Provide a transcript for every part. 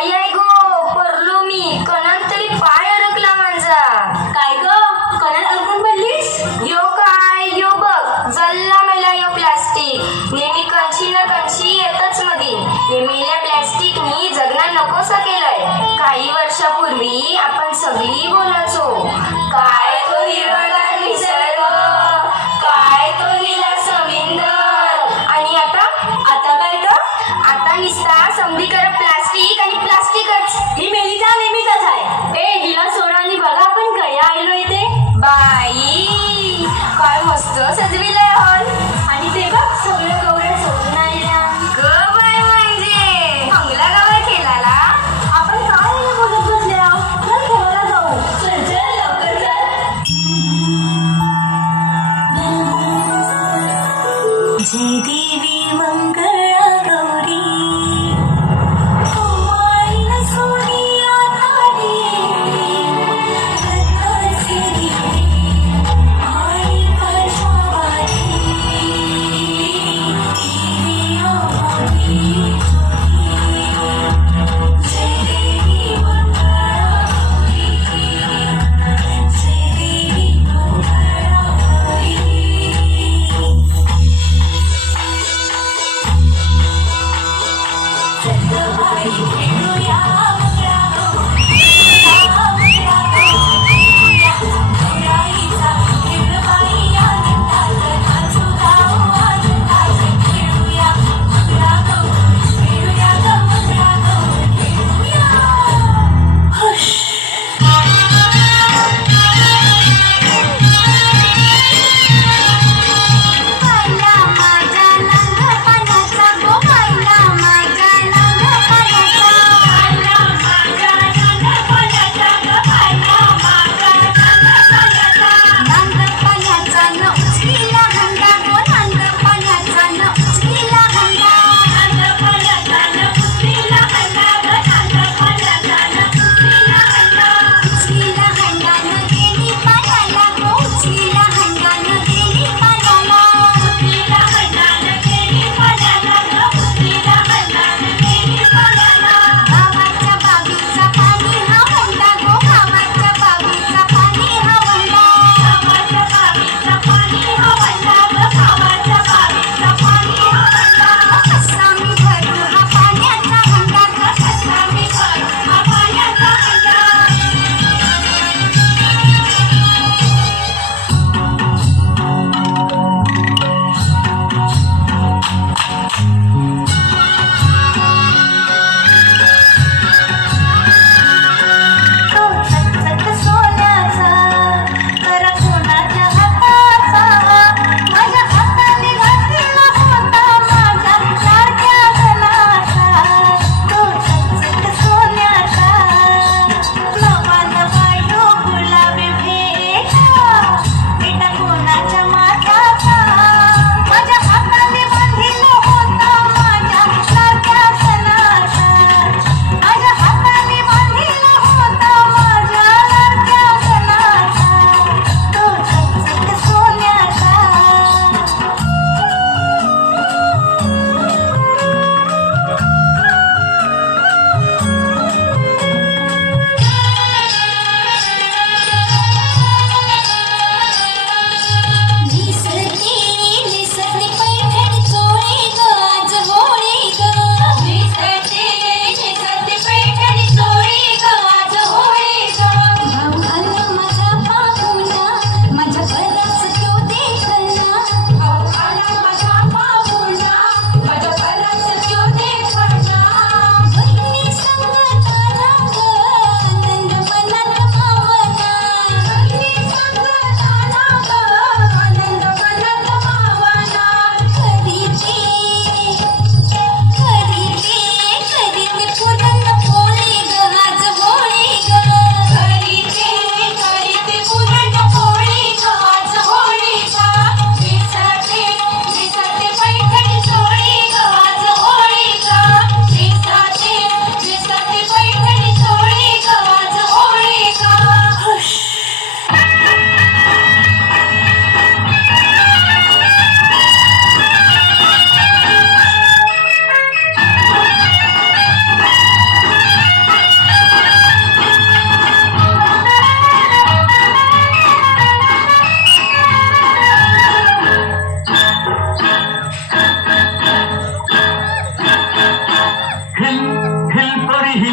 I I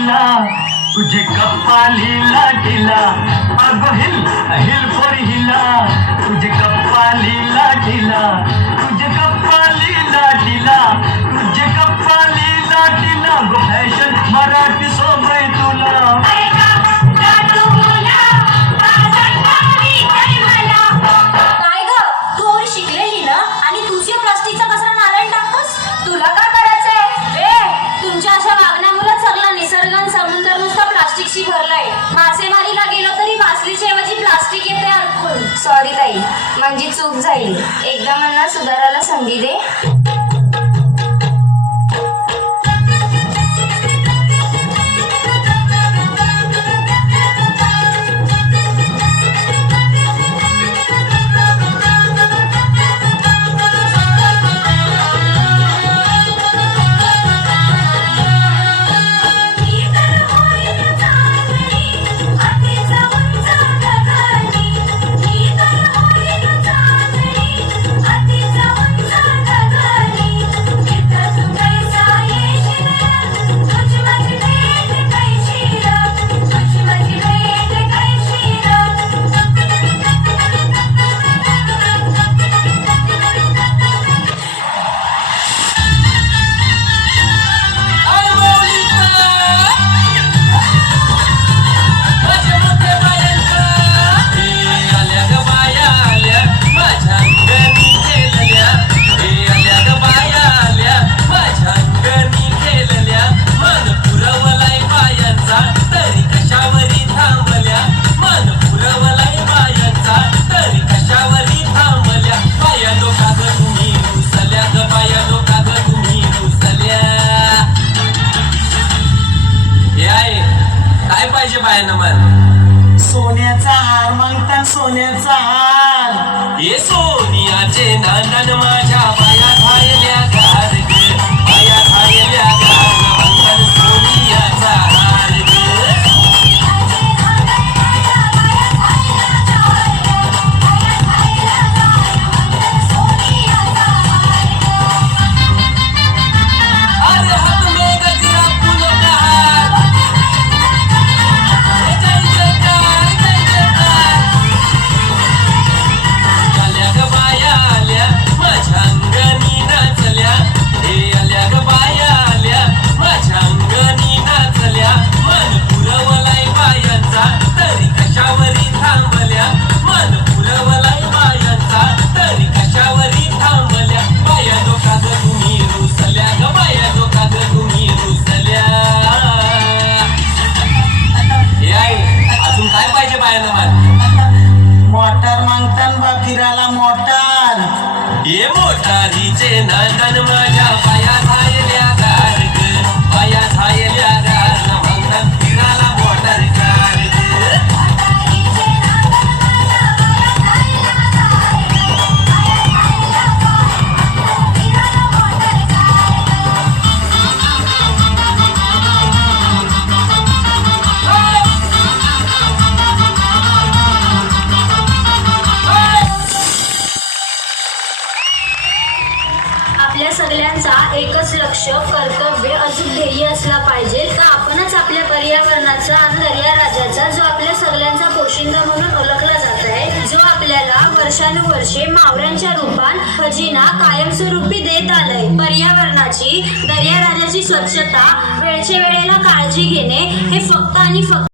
हिला तुझे लिहिला लाटीला अग हिल हिल फोर हिला. तुझे लिहिला लाटीला तुझे कप्पा लिहिला लाटीला तुझे कपाली लाटीला गो फॅशन मराठी सोबत प्लास्टिक येते अडकून? सॉरी ताई. माझी चूक झाली. एकदा मला सुधारायला संधी दे. काय बायानं मन सोन्याचा हार मागतात सोन्याचा हार. ये सोनियाचे नांदन माझ्या पाया नांदन माझ्या पाया पर्यावरणाचा आणि या राजाचा जो आपल्या सगळ्यांचा पोशिंदा म्हणून ओळखला जात आहे जो आपल्याला वर्षानुवर्षे मावळ्यांच्या रूपात खजिना कायमस्वरूपी देत आलाय. पर्यावरणाची दर्या राजाची स्वच्छता वेळच्या वेळेला काळजी घेणे हे फक्त आणि फक्त